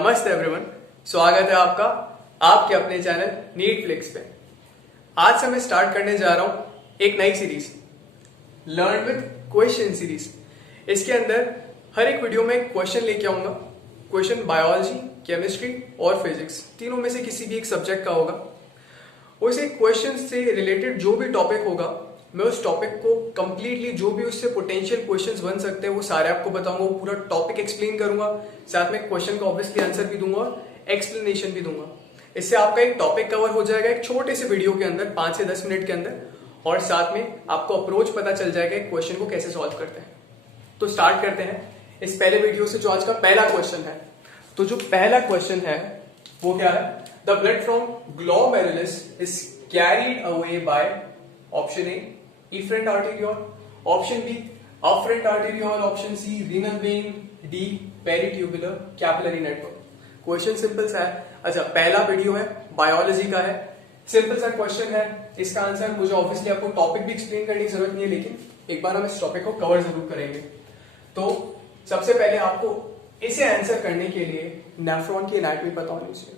नमस्ते एवरीवन, स्वागत है आपका आपके अपने चैनल नीट फ्लिक्स पे। आज से मैं स्टार्ट करने जा रहा हूं एक नई series, learn with question series. इसके अंदर हर एक वीडियो में एक क्वेश्चन लेके आऊंगा। क्वेश्चन बायोलॉजी, केमिस्ट्री और फिजिक्स तीनों में से किसी भी एक सब्जेक्ट का होगा। उस एक क्वेश्चन से रिलेटेड जो भी टॉपिक होगा, मैं उस टॉपिक को कंप्लीटली जो भी उससे पोटेंशियल क्वेश्चंस बन सकते हैं वो सारे आपको बताऊंगा। वो पूरा टॉपिक एक्सप्लेन करूंगा, साथ में क्वेश्चन का ऑब्वियसली आंसर भी दूंगा और एक्सप्लेनेशन भी दूंगा। इससे आपका एक टॉपिक कवर हो जाएगा एक छोटे से वीडियो के अंदर, 5 से 10 मिनट के अंदर, और साथ में आपको अप्रोच पता चल जाएगा क्वेश्चन को कैसे सॉल्व करते हैं। तो स्टार्ट करते हैं इस पहले वीडियो से, जो आज का पहला क्वेश्चन है। तो जो पहला क्वेश्चन है वो क्या है? The blood from glomerulus is carried away by option a efferent arteriole, option b afferent arteriole, option c renal vein, d peritubular capillary network. Question simple सा है। अच्छा, पहला वीडियो है, बायोलॉजी का है, सिंपल सा क्वेश्चन है। इसका आंसर मुझे ऑब्वियसली आपको टॉपिक भी एक्सप्लेन करने की जरूरत नहीं है, लेकिन एक बार हम इस टॉपिक को कवर जरूर करेंगे। तो सबसे पहले आपको इसे आंसर करने के लिए नेफ्रॉन की एनाटॉमी पता होनी चाहिए।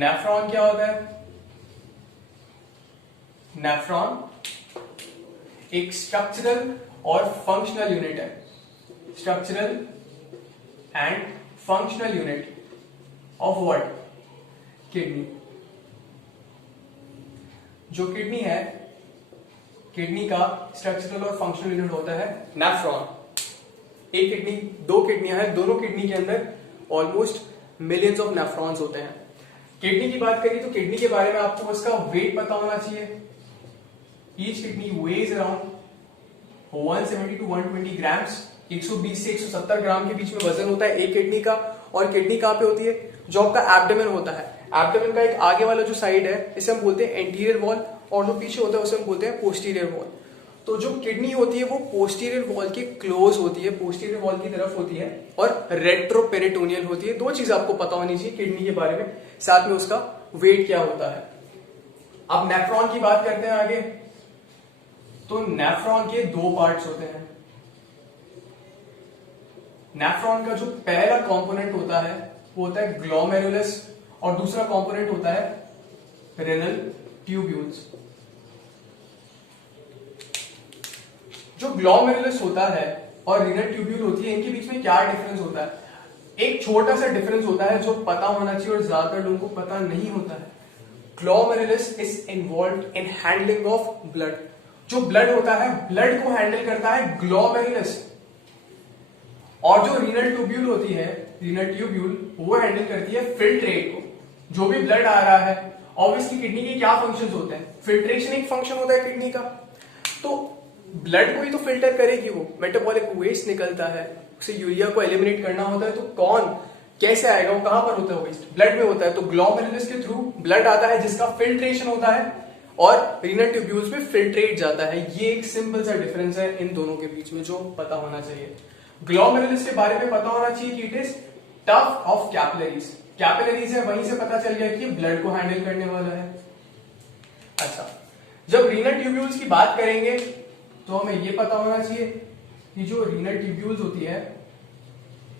नेफ्रॉन क्या होता है? नेफ्रॉन एक स्ट्रक्चरल और फंक्शनल यूनिट है। Structural and functional unit of what? Kidney. जो किडनी है, किडनी का स्ट्रक्चरल और फंक्शनल यूनिट होता है नेफ्रॉन। एक किडनी, दो किडनियां हैं, दोनों किडनी के अंदर ऑलमोस्ट मिलियंस ऑफ नेफ्रॉन्स होते हैं। किडनी की बात करें तो किडनी के बारे में आपको उसका वेट पता होना चाहिए। Each kidney weighs around 170 to 120 grams, 120 से 170 ग्राम के बीच में वजन होता है एक किडनी का। और किडनी कहाँ पे होती है? जो आपका एब्डोमेन होता है, एब्डोमेन का एक आगे वाला जो साइड है इसे हम बोलते हैं एंटीरियर वॉल, और जो पीछे होता है उसे हम बोलते हैं पोस्टीरियर वॉल। तो जो किडनी होती है वो पोस्टीरियर वॉल के क्लोज होती है, पोस्टीरियर वॉल की तरफ होती है, और रेट्रोपेरिटोनियल होती है। दो चीज आपको पता होनी चाहिए किडनी के बारे में, साथ में उसका वेट क्या होता है। अब नेफ्रॉन की बात करते हैं आगे। तो नेफ्रॉन के दो पार्ट्स होते हैं। नेफ्रॉन का जो पहला कंपोनेंट होता है वो होता है ग्लोमेरुलस, और दूसरा कंपोनेंट होता है रेनल ट्यूब्यूल्स। जो ग्लोमेरुलस होता है और रेनल ट्यूब्यूल होती है, इनके बीच में क्या डिफरेंस होता है? एक छोटा सा डिफरेंस होता है जो पता होना चाहिए और ज्यादातर लोगों को पता नहीं होता है। Glomerulus is involved in handling of blood. जो ब्लड होता है, ब्लड को हैंडल करता है ग्लोमेरुलस, और जो रीनल ट्यूब्यूल होती है, रीनल ट्यूब्यूल, वो हैंडल करती है फिल्ट्रेट को। जो भी ब्लड आ रहा है, ऑब्वियसली किडनी के क्या फंक्शंस होते हैं? फिल्ट्रेशन एक फंक्शन होता है किडनी का। तो ब्लड को ही तो फिल्टर करेगी वो। मेटाबॉलिक वेस्ट निकलता है, उसे यूरिया को एलिमिनेट करना होता है। तो कौन कैसे आएगा? वो कहां पर होता है? वेस्ट ब्लड में होता है। तो ग्लोमेरुलस के थ्रू ब्लड आता है जिसका फिल्ट्रेशन होता है, और रीनल ट्यूब्यूल्स में फिल्ट्रेट जाता है। ये एक सिंपल सा डिफरेंस है इन दोनों के बीच में जो पता होना चाहिए। ग्लोमेरुलस के बारे में पता होना चाहिए कि it is tough of capillaries. Capillaries है, वहीं से पता चल गया कि ब्लड को हैंडल करने वाला है। अच्छा, जब रीनल ट्यूब्यूल्स की बात करेंगे तो हमें ये पता होना चाहिए कि जो रीनल ट्यूब्यूल्स होती है,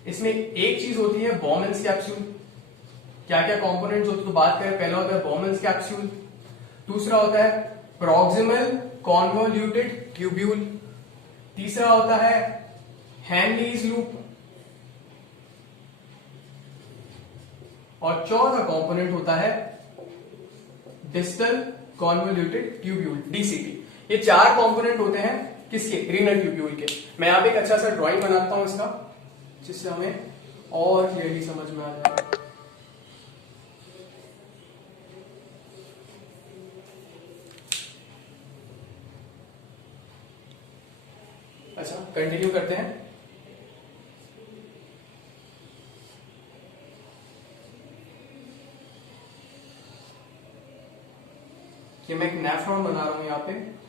इसमें एक चीज होती है बॉमन्स कैप्सूल। क्या क्या कॉम्पोनेंट्स होते हैं तो बात करें। पहला होता है बॉमन्स कैप्सूल, दूसरा होता है प्रॉक्सिमल कॉन्वोल्यूटेड ट्यूब्यूल, तीसरा होता है हैंडलीज लूप, और चौथा कंपोनेंट होता है डिस्टल कॉन्वोल्यूटेड ट्यूब्यूल, डीसीटी। ये चार कंपोनेंट होते हैं किसके? रीनल ट्यूब्यूल के। मैं यहां पे एक अच्छा सा ड्राइंग बनाता हूं इसका, जिससे हमें और क्लियरली समझ में आ जाए। अच्छा, कंटिन्यू करते हैं। कि मैं एक नेफ्रॉन बना रहा हूं यहां पे।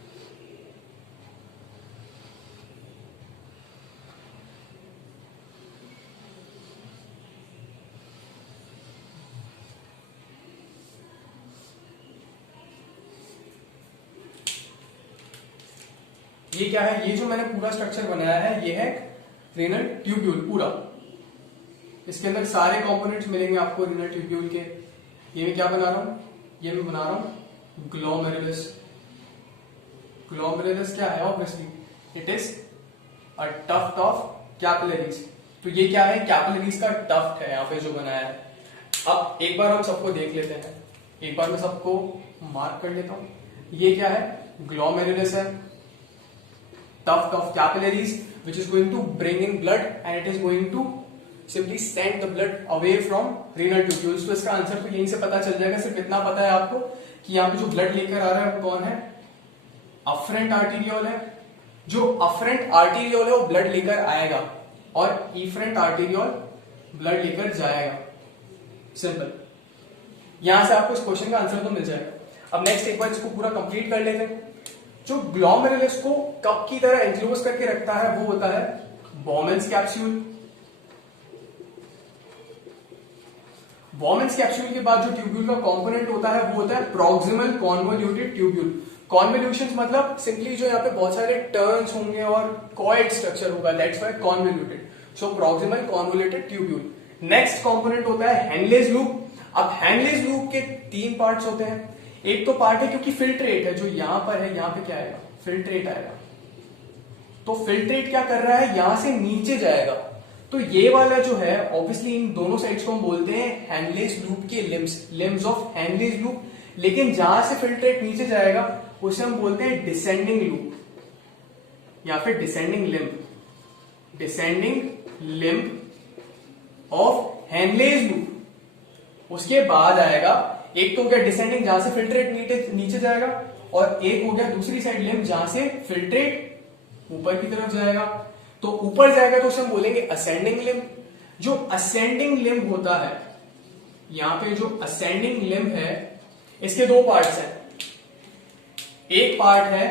ये क्या है? ये जो मैंने पूरा स्ट्रक्चर बनाया है, ये है रेनल ट्यूब्यूल पूरा। इसके अंदर सारे कंपोनेंट्स मिलेंगे आपको रीनल ट्यूब्यूल के। ये मैं क्या बना रहा हूं, ये मैं बना रहा हूं ग्लोमेरुलस। ग्लोमेरुलस क्या है, obviously it is a tuft of capillaries. तो ये क्या है, कैपिलरीज का टफ्ट है यहाँ पे जो बनाया है। अब एक बार हम सबको देख लेते हैं, एक बार मैं सबको मार्क कर लेता हूं। ये क्या है, ग्लोमेरुलस है, tuft of capillaries which is going to bring in blood and it is going to simply send the blood away from renal tubules। तो इसका आंसर तो यहीं से पता चल जाएगा, सिर्फ इतना पता है आपको कि यहाँ पे जो ब्लड लेकर आ रहा है वो कौन है, अफरेंट आर्टीरियोल है। जो अफरेंट आर्टीरियोल है वो ब्लड लेकर आएगा और इफरेंट आर्टीरियोल ब्लड लेकर जाएगा। सिंपल, यहां से आपको इस क्वेश्चन का आंसर तो मिल जाएगा। अब नेक्स्ट एक बार इसको पूरा कंप्लीट कर लेते हैं। जो ग्लोमेरुलस को कप की तरह एंक्लोज करके रखता है वो होता है बॉमेन्स कैप्सूल। बॉमेन्स कैप्सूल के बाद जो ट्यूब्यूल का कंपोनेंट होता है वो होता है प्रॉक्सिमल कॉन्वोल्यूटेड ट्यूब्यूल। कॉन्वोल्यूशंस मतलब सिंपली जो यहाँ पे बहुत सारे टर्न्स होंगे और कॉइड स्ट्रक्चर होगा, that's why convoluted. So proximal convoluted tubule. Next component होता है हेनलेज लूप। अब हेनलेज लूप के 3 पार्ट्स होते हैं। एक तो पार्ट है क्योंकि फिल्ट्रेट है जो यहां पर है, यहां पे क्या आएगा, फिल्ट्रेट आएगा। तो फिल्ट्रेट क्या कर रहा है, यहां से नीचे जाएगा। तो ये वाला जो है ऑब्वियसली इन दोनों साइड्स को हम बोलते हैं हेनलेज लूप के लिम्स ऑफ हेनलेज लूप। लेकिन जहां से फिल्ट्रेट नीचे जाएगा उसे हम बोलते हैं डिसेंडिंग लूप या फिर descending limb. Descending limb of Henle's loop. उसके बाद आएगा, एक तो हो गया डिसेंडिंग जहां से फिल्ट्रेट नीचे जाएगा, और एक हो गया दूसरी साइड लिम्ब जहां से फिल्ट्रेट ऊपर की तरफ जाएगा। तो ऊपर जाएगा तो उसे हम बोलेंगे असेंडिंग लिम्ब। जो असेंडिंग लिम्ब होता है, यहां पे जो असेंडिंग लिम्ब है इसके 2 पार्ट्स हैं। एक पार्ट है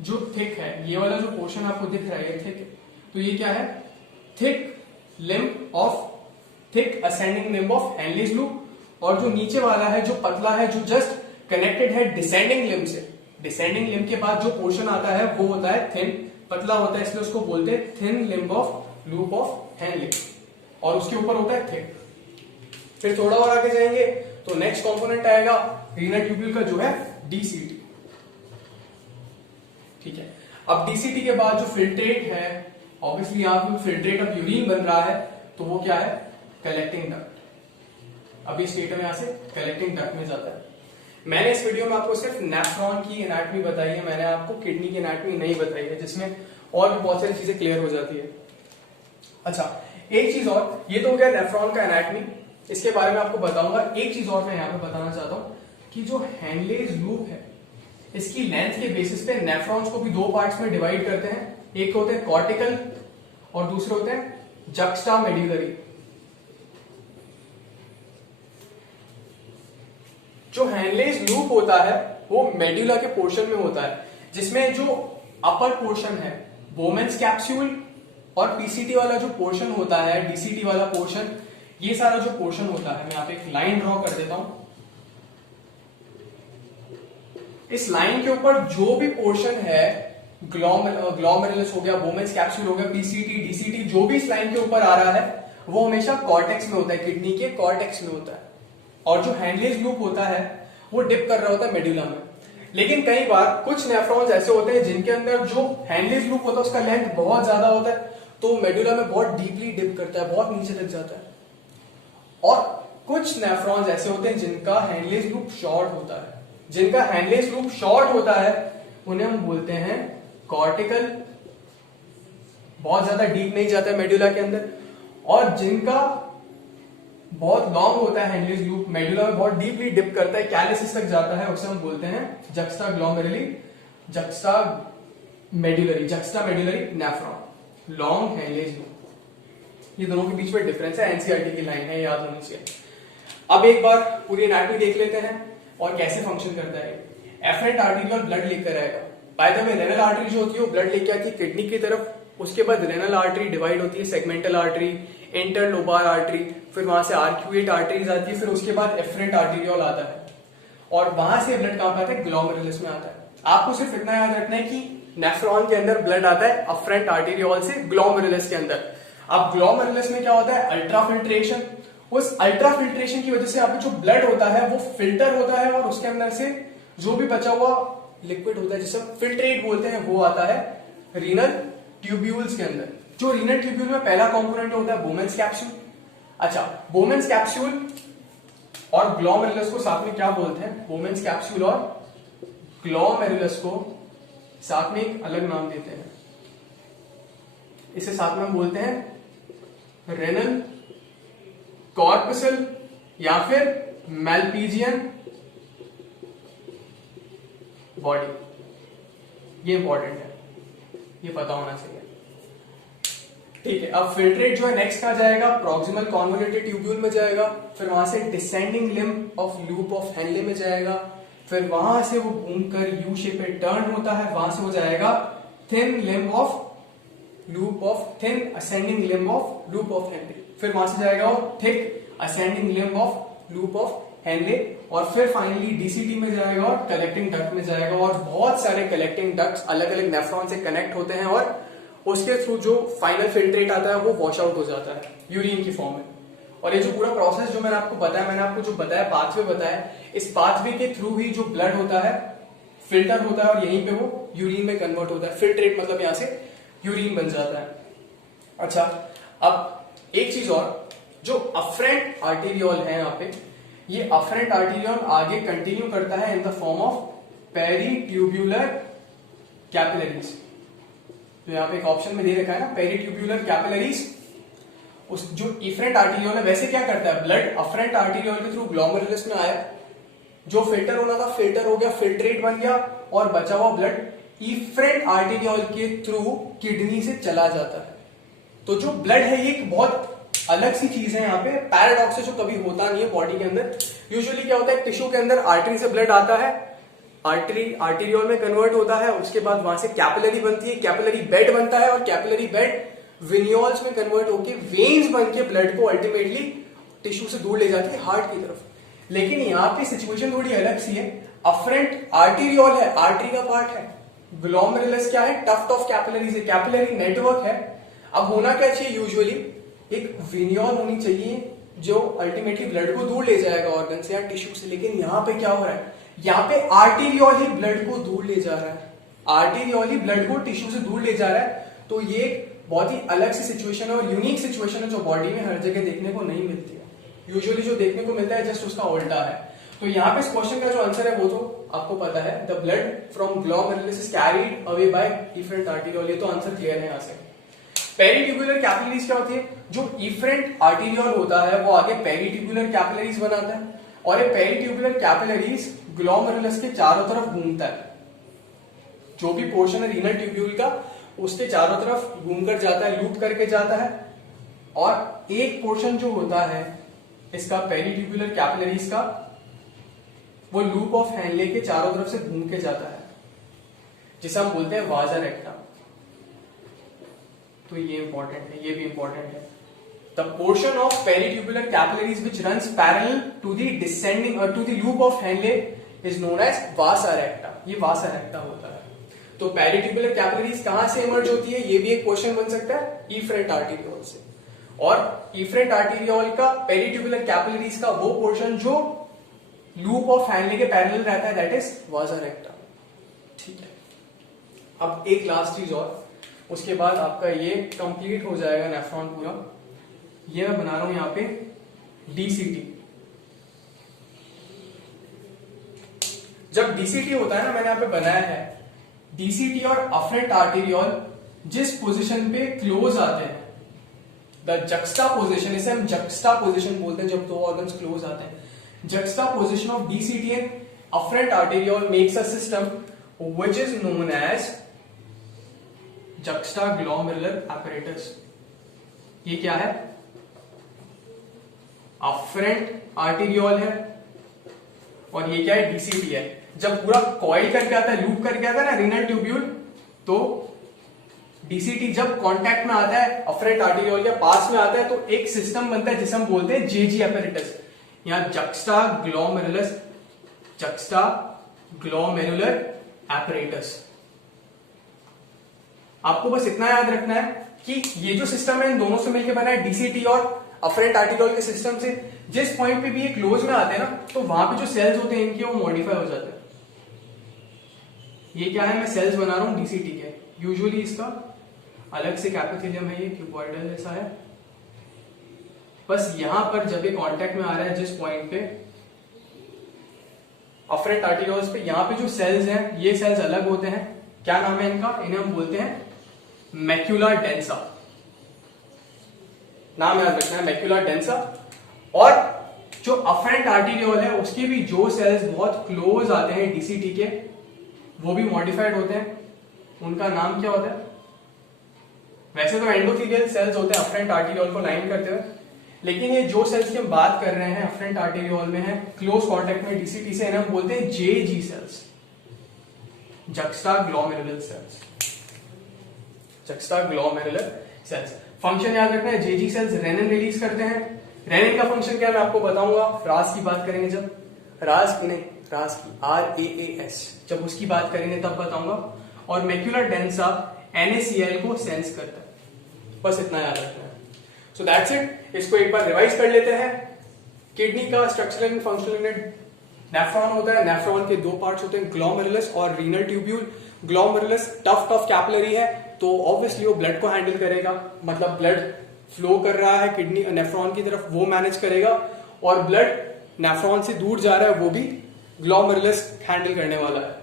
जो थिक है, ये वाला जो पोर्शन आपको दिख रहा है ये थिक है। तो ये क्या है, thick limb of thick ascending limb of Henle's loop. और जो नीचे वाला है जो पतला है, जो जस्ट कनेक्टेड है डिसेंडिंग लिम्ब से। डिसेंडिंग लिम्ब के बाद जो पोर्शन आता है वो होता है थिन, पतला होता है, इसलिए उसको बोलते हैं thin limb of loop of Henley. और उसके ऊपर होता है थिक। फिर थोड़ा और आगे जाएंगे तो नेक्स्ट कंपोनेंट आएगा रीनल ट्यूब्यूल का जो है डीसीटी। ठीक है, अब डीसीटी के बाद जो फिल्ट्रेट है, ऑब्वियसली यहां पे फिल्ट्रेट ऑफ यूरिन बन रहा है, तो वो क्या है, कलेक्टिंग डक्ट। अभी स्टेटम यहां से कलेक्टिंग डक्ट में जाता है। मैंने इस वीडियो में आपको सिर्फ नेफ्रॉन की एनाटॉमी बताई है, मैंने आपको किडनी की एनाटॉमी नहीं बताई है, जिसमें और भी बहुत सारी चीजें क्लियर हो जाती है। अच्छा, एक चीज और, ये तो हो गया नेफ्रॉन का एनाटॉमी, इसके बारे में आपको बताऊंगा। एक चीज और मैं यहाँ पे बताना चाहता हूं कि जो हेनलेज लूप है इसकी लेंथ के बेसिस पे नेफ्रॉन्स को भी 2 पार्ट्स में डिवाइड करते हैं। एक होते हैं कॉर्टिकल और दूसरे होते हैं जक्स्टा मेड्यूलरी। जो हेनलेज लूप होता है वो मेड्यूला के पोर्शन में होता है, जिसमें जो अपर पोर्शन है बोमेन्स कैप्सूल और पीसीटी वाला जो पोर्शन होता है, डीसीटी वाला पोर्शन, ये सारा जो पोर्शन होता है, मैं यहाँ पे एक लाइन ड्रॉ कर देता हूं। इस लाइन के ऊपर जो भी पोर्शन है, ग्लोमेरुलस हो गया, बोमेन्स कैप्सूल हो गया, पीसीटी, डीसीटी, जो भी इस लाइन के ऊपर आ रहा है वो हमेशा कॉर्टेक्स में होता है, किडनी के कॉर्टेक्स में होता है। और जो हेनलेज लूप होता है वो डिप कर रहा होता है मेडुला में। लेकिन कई बार कुछ नेफ्रॉन्स ऐसे होते हैं जिनके अंदर जो हेनलेज लूप होता है उसका लेंथ बहुत ज्यादा होता है, तो मेडुला में बहुत डीपली डिप करता है, बहुत नीचे तक जाता है। और कुछ नेफ्रॉन्स ऐसे होते हैं जिनका हेनलेज लूप शॉर्ट होता है। जिनका हेनलेज लूप शॉर्ट होता है उन्हें हम बोलते हैं कॉर्टिकल, बहुत ज्यादा डीप नहीं जाता है मेडुला के अंदर। और जिनका बहुत लॉन्ग होता है हेनलेज लूप, मेडुला में बहुत डीपली डिप करता है, कैलिसिस तक जाता है, उसे हम बोलते हैं juxta glomerular, juxta medullary nephron, long Henle's loop. ये दोनों के बीच में डिफरेंस है, एनसीईआरटी की लाइन है, याद होनी चाहिए। अब एक बार पूरी एनाटॉमी देख लेते हैं और कैसे फंक्शन करता है। एफरेंट आर्टीरियल ब्लड लेकर आएगा। By the way renal artery जो होती है वो ब्लड लेके आती है किडनी की तरफ, उसके बाद रेनल आर्टरी डिवाइड होती है, सेगमेंटल आर्टरी, इंटरलोबार आर्टरी, फिर वहां से आर्क्यूएट आर्टरीज आती है, फिर उसके बाद एफरेंट आर्टीरियल आता है और वहां से ब्लड कहां पे आता है, ग्लोमेरुलस में आता है। आपको सिर्फ इतना याद रखना है कि नेफ्रॉन के अंदर ब्लड आता है अफरेंट आर्टीरियल से ग्लोमेरुलस के अंदर। अब ग्लोमेरुलस में क्या होता है, अल्ट्रा फिल्ट्रेशन। उस अल्ट्रा फिल्ट्रेशन की वजह से यहाँ पे जो ब्लड होता है वो फिल्टर होता है और उसके अंदर से जो भी बचा हुआ लिक्विड होता है जिसे फिल्ट्रेट बोलते हैं वो आता है रीनल ट्यूब्यूल्स के अंदर। जो रीनल ट्यूब्यूल में पहला कंपोनेंट होता है बोमेन्स कैप्सूल। अच्छा, बोमेन्स कैप्सूल और ग्लोमेरुलस को साथ में क्या बोलते हैं, बोमेन्स कैप्सूल और ग्लोमेरुलस को साथ में एक अलग नाम देते हैं, इसे साथ में हम बोलते हैं रेनल कॉर्पसल या फिर मैल्पीजियन बॉडी। ये इंपॉर्टेंट है, ये पता होना चाहिए। ठीक है, अब फिल्ट्रेट जो है नेक्स्ट कहां जाएगा, प्रॉक्सिमल कॉन्वोल्यूटेड ट्यूब्यूल में जाएगा, फिर वहां से descending limb of loop of Henley में जाएगा, फिर वहां से वो घूमकर यू शेप पे टर्न होता है, वहां से वो जाएगा thin limb of loop of thin ascending limb of loop of Henley, फिर वहां से जाएगा वो thick ascending limb of loop of Henley, और फिर फाइनली डीसीटी में जाएगा और कलेक्टिंग डक्ट में जाएगा। और बहुत सारे कलेक्टिंग डक्ट्स अलग अलग नेफ्रॉन से कनेक्ट होते हैं और उसके थ्रू जो फाइनल फिल्ट्रेट आता है वो वॉश आउट हो जाता है यूरिन की फॉर्म में। और ये जो पूरा प्रोसेस जो मैंने आपको बताया, मैंने आपको जो बताया पाथवे बताया, इस पाथवे के थ्रू ही जो ब्लड होता है फिल्टर होता है और यहीं पे वो यूरिन में कन्वर्ट होता है। फिल्ट्रेट मतलब यहां से यूरिन बन जाता है। अच्छा, अब एक चीज और, जो अफरेंट आर्टेरियोल है यहाँ पे, ये अफरेंट आर्टेरियोल आगे कंटिन्यू करता है in the form of peritubular capillaries. तो यहाँ पे एक ऑप्शन में दे रखा है ना, पेरीट्यूब्यूलर कैपिलरीज। उस जो इफरेंट आर्टेरियोल है वैसे क्या करता है, ब्लड अफरेंट आर्टेरियोल के थ्रू ग्लोमेरुलस में आया, जो फिल्टर होना था फिल्टर हो गया, फिल्ट्रेट बन गया, और बचा हुआ ब्लड इफरेंट आर्टेरियोल के थ्रू किडनी से चला जाता है। तो जो ब्लड है ये एक बहुत अलग सी चीज है, यहाँ पे पैराडॉक्स है जो कभी होता नहीं है बॉडी के अंदर। यूजुअली क्या होता है, टिश्यू के अंदर आर्टरी से ब्लड आता है, आर्टरी आर्टेरियोल में कन्वर्ट होता है, उसके बाद वहां से कैपिलरी बनती है, कैपिलरी बेड बनता है, और कैपिलरी बेड विनियोल्स में कन्वर्ट होकर वेन्स बन के ब्लड को अल्टीमेटली टिश्यू से दूर ले जाती है हार्ट की तरफ। लेकिन यहाँ पे सिचुएशन थोड़ी अलग सी है, अफरेंट आर्टेरियोल है, आर्टरी का पार्ट है, ग्लोमेरुलस क्या है, टफ्ट ऑफ कैपिलरीज है, कैपिलरी नेटवर्क है। अब होना क्या चाहिए, यूजुअली एक विनियोल होनी चाहिए जो अल्टीमेटली ब्लड को दूर ले जाएगा ऑर्गन से या टिश्यू से। लेकिन यहाँ पे क्या हो रहा है, यहाँ पे आर्टेरियोल ही ब्लड को दूर ले जा रहा है, आर्टेरियोल ही ब्लड को टिश्यू से दूर ले जा रहा है। तो ये बहुत ही अलग सी सिचुएशन है और यूनिक सिचुएशन है जो बॉडी में हर जगह देखने को नहीं मिलती है। यूजुअली जो देखने को मिलता है जस्ट उसका उल्टा है। तो यहाँ पे इस क्वेश्चन का जो आंसर है वो तो आपको पता है, the blood from glomerulus is carried away bye efferent arteriole. ये तो आंसर क्लियर है यहाँ से। पेरीट्यूबुलर कैपिलरीज क्या होती है, जो इफरेंट आर्टेरियोल होता है वो आगे पेरीट्यूबुलर कैपिलरीज बनाता है, और ये पेरीट्यूबुलर कैपिलरीज ग्लोमेरुलस के चारों तरफ घूमता है। जो भी पोर्शन है रीनल ट्यूब्यूल का उसके चारों तरफ घूमकर जाता है, लूप करके जाता है, और एक पोर्शन जो होता है इसका पेरीट्यूबुलर कैपिलरीज का वो लूप ऑफ हेनले के चारों तरफ से घूम के जाता है, जिसे हम बोलते हैं वाजा रेक्टा। तो ये इंपॉर्टेंट है, ये भी इंपॉर्टेंट है। The portion of peritubular capillaries which runs parallel to the descending और to the loop of Henle is known as vasa recta. ये वासा रेक्टा होता है। तो पेरीट्यूबुलर कैपिलरीज कहां से इमर्ज होती है, ये भी एक क्वेश्चन बन सकता है, इफरेंट आर्टेरियोल से। और इफरेंट आर्टेरियोल का पेरीट्यूबुलर कैपिलरीज का वो पोर्शन जो लूप ऑफ हेनले के पैरेलल रहता है, दैट इज वासा रेक्टा। ठीक है, अब एक लास्ट चीज और, उसके बाद आपका ये कंप्लीट हो जाएगा नेफ्रॉन पूरा। ये मैं बना रहा हूं यहाँ पे डीसीटी। जब डीसीटी होता है ना, मैंने यहाँ पे बनाया है डीसीटी और अफरेंट आर्टेरियोल जिस पोजीशन पे क्लोज आते हैं, द जक्स्टा पोजिशन, इसे हम जक्स्टा पोजिशन बोलते हैं जब दो ऑर्गन्स क्लोज आते हैं। Juxtaposition of DCT and afferent arteriole makes a system which is known as juxtaglomerular apparatus। ये क्या है, अफरेंट आर्टेरियोल है और ये क्या है, डीसीटी है। जब पूरा कॉइल करके आता है, लूप करके आता है ना रीनल ट्यूब्यूल, तो डीसीटी जब कांटेक्ट में आता है अफरेंट आर्टेरियोल के पास में आता है तो एक सिस्टम बनता है जिसे हम बोलते हैं जेजी apparatus। यहां juxtaglomerular apparatus। आपको बस इतना याद रखना है कि ये जो सिस्टम है इन दोनों से मिलकर बना है डीसीटी और अफरेंट आर्टिकल के सिस्टम से। जिस पॉइंट पे भी ये क्लोज में आते हैं ना, तो वहां पे जो सेल्स होते हैं इनके वो मॉडिफाई हो जाते हैं। ये क्या है, मैं सेल्स बना रहा हूं डीसीटी के, यूजुअली इसका अलग से कैपिथिलियम है, ये क्यूबॉइडल जैसा है। बस यहां पर जब ये कांटेक्ट में आ रहा है जिस पॉइंट पे अफरेंट आर्टिकल्स पे, यहां पे जो सेल्स हैं ये सेल्स अलग होते हैं। क्या नाम है इनका, इन्हें हम बोलते हैं मैक्यूला डेंसा। नाम याद रखना है, मैक्यूला डेंसा। और जो अफरेंट आर्टिरियोल है उसके भी जो सेल्स बहुत क्लोज आते हैं डीसीटी के, वो भी मॉडिफाइड होते हैं। उनका नाम क्या होता है, वैसे तो एंडोथेलियल सेल्स होते हैं अफरेंट आर्टिरियोल को लाइन करते हुए, लेकिन ये जो सेल्स की हम बात कर रहे हैं अफरेंट आर्टिरियोल में है, क्लोज कॉन्टेक्ट में डीसीटी से, इन्हें हम बोलते हैं JG cells, juxtaglomerular cells. Juxtaglomerular cells. Function याद रखना है, जेजी सेल्स रेनिन रिलीज करते हैं। रेनिन का फंक्शन क्या है मैं आपको बताऊंगा रास की बात करेंगे, जब रास की नहीं, रास की RAAS जब उसकी बात करेंगे तब बताऊंगा। और मैक्यूलर डेंसा NaCl को सेंस करता है। बस इतना याद रखना है। So that's it. इसको एक बार रिवाइज कर लेते हैं। किडनी का structural and functional unit nephron होता है। नेफ्रॉन के दो पार्ट्स होते हैं, ग्लोमेरुलस और renal tubule. Glomerulus tough capillary है, तो ऑब्वियसली वो ब्लड को हैंडल करेगा, मतलब ब्लड फ्लो कर रहा है किडनी नेफ्रॉन की तरफ, वो मैनेज करेगा। और ब्लड नेफ्रॉन से दूर जा रहा है, वो भी ग्लोमेरुलस हैंडल करने वाला है।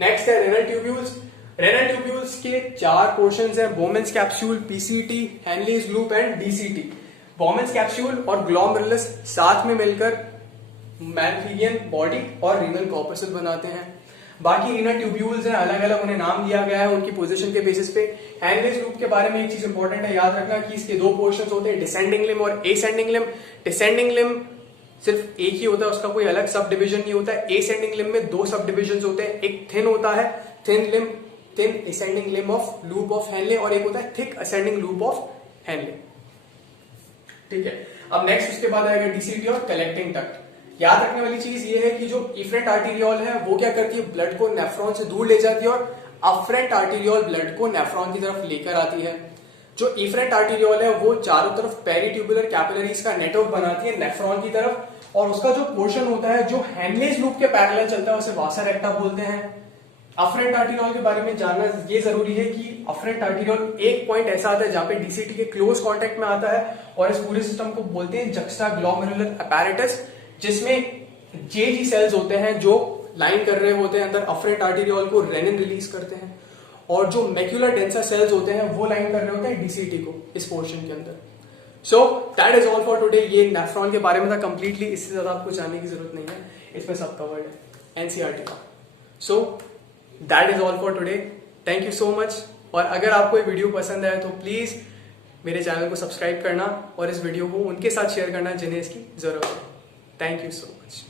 नेक्स्ट है रेनल ट्यूब्यूल्स। रेनल ट्यूब्यूल्स के 4 पोर्शंस हैं, Bowman's capsule, PCT, Henle's loop and DCT. Bowman's capsule और ग्लोमेरुलस साथ में मिलकर मैलेफिलियन बॉडी और रीनल कॉर्पसल बनाते हैं। बाकी रीनल ट्यूब्यूल्स हैं, अलग अलग उन्हें नाम दिया गया है उनकी पोजीशन के बेसिस पे। हेनलीज लूप के बारे में एक चीज इंपॉर्टेंट है, याद रखना कि इसके 2 पोर्शंस होते हैं, डिसेंडिंग लिम्ब और एसेंडिंग लिम्ब। डिसेंडिंग लिम्ब सिर्फ एक ही होता है, उसका कोई अलग सब डिविजन नहीं होता है। एसेंडिंग लिम्ब में 2 सब डिविजन होते हैं, एक थिन होता है, thin limb, thin ascending limb of loop of Henley, और एक होता है thick ascending loop of Henley. ठीक है, अब नेक्स्ट उसके बाद आएगा डीसीटी और कलेक्टिंग डक्ट। याद रखने वाली चीज ये है कि जो इफरेंट आर्टीरियोल है वो क्या करती है, ब्लड को नेफ्रॉन से दूर ले जाती है, और अफरेंट आर्टीरियोल ब्लड को नेफ्रॉन की तरफ लेकर आती है। जो इफरेंट आर्टीरियोल है वो चारों तरफ पेरीट्यूबुलर कैपिलरीज का नेटवर्क बनाती है नेफ्रॉन की तरफ, और उसका जो पोर्शन होता है जो हेनलेज लूप के पैरेलल चलता है उसे वासा रेक्टा बोलते हैं। अफरेंट आर्टीरियोल के बारे में जानना ये जरूरी है कि अफरेंट आर्टीरियोल एक पॉइंट ऐसा आता है जहां पे डीसीटी के क्लोज कांटेक्ट में आता है, और इस पूरे सिस्टम को बोलते हैं जुक्स्टाग्लोमेरुलर apparatus, जिसमें जेजी सेल्स होते हैं जो लाइन कर रहे होते हैं अंदर अफरेंट आर्टीरियोल को, रेनिन रिलीज करते हैं, और जो मैक्यूलर डेंसा सेल्स होते हैं वो लाइन कर रहे होते हैं डीसीटी को इस पोर्शन के अंदर। So that is all for today. ये नेफ्रॉन के बारे में था कंप्लीटली, इससे ज्यादा आपको जानने की जरूरत नहीं है, इसमें सब कवर्ड है एनसीईआरटी का। So that is all for today, thank you so much. और अगर आपको ये वीडियो पसंद आए तो प्लीज मेरे चैनल को सब्सक्राइब करना और इस वीडियो को उनके साथ शेयर करना जिन्हें इसकी जरूरत है। Thank you so much.